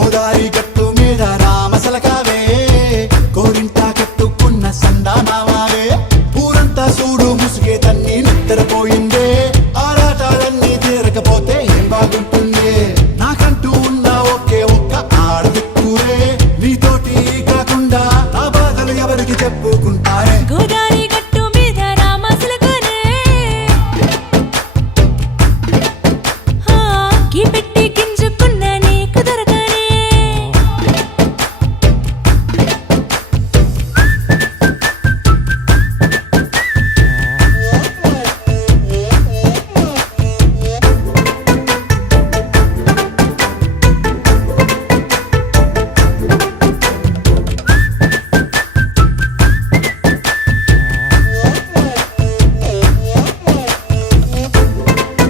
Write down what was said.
గోదారి గట్టు మీద రామసలకావే కోరింటా కట్టుకున్న సందామావే ఊరంతా చూడు ముసుగే తన్ని నిద్రపోయిందే ఆరాటాలన్నీ తీరకపోతే ఏం బాగుంటుందే నాకంటూ ఉన్న ఒకే ఒక్క ఆడదిక్కురే నీతోటి కాకుండా నా బాధలు ఎవరికి చెప్పుకుంటారే గోదారి గట్టు మీద రామసలకానే కీ పెట్టి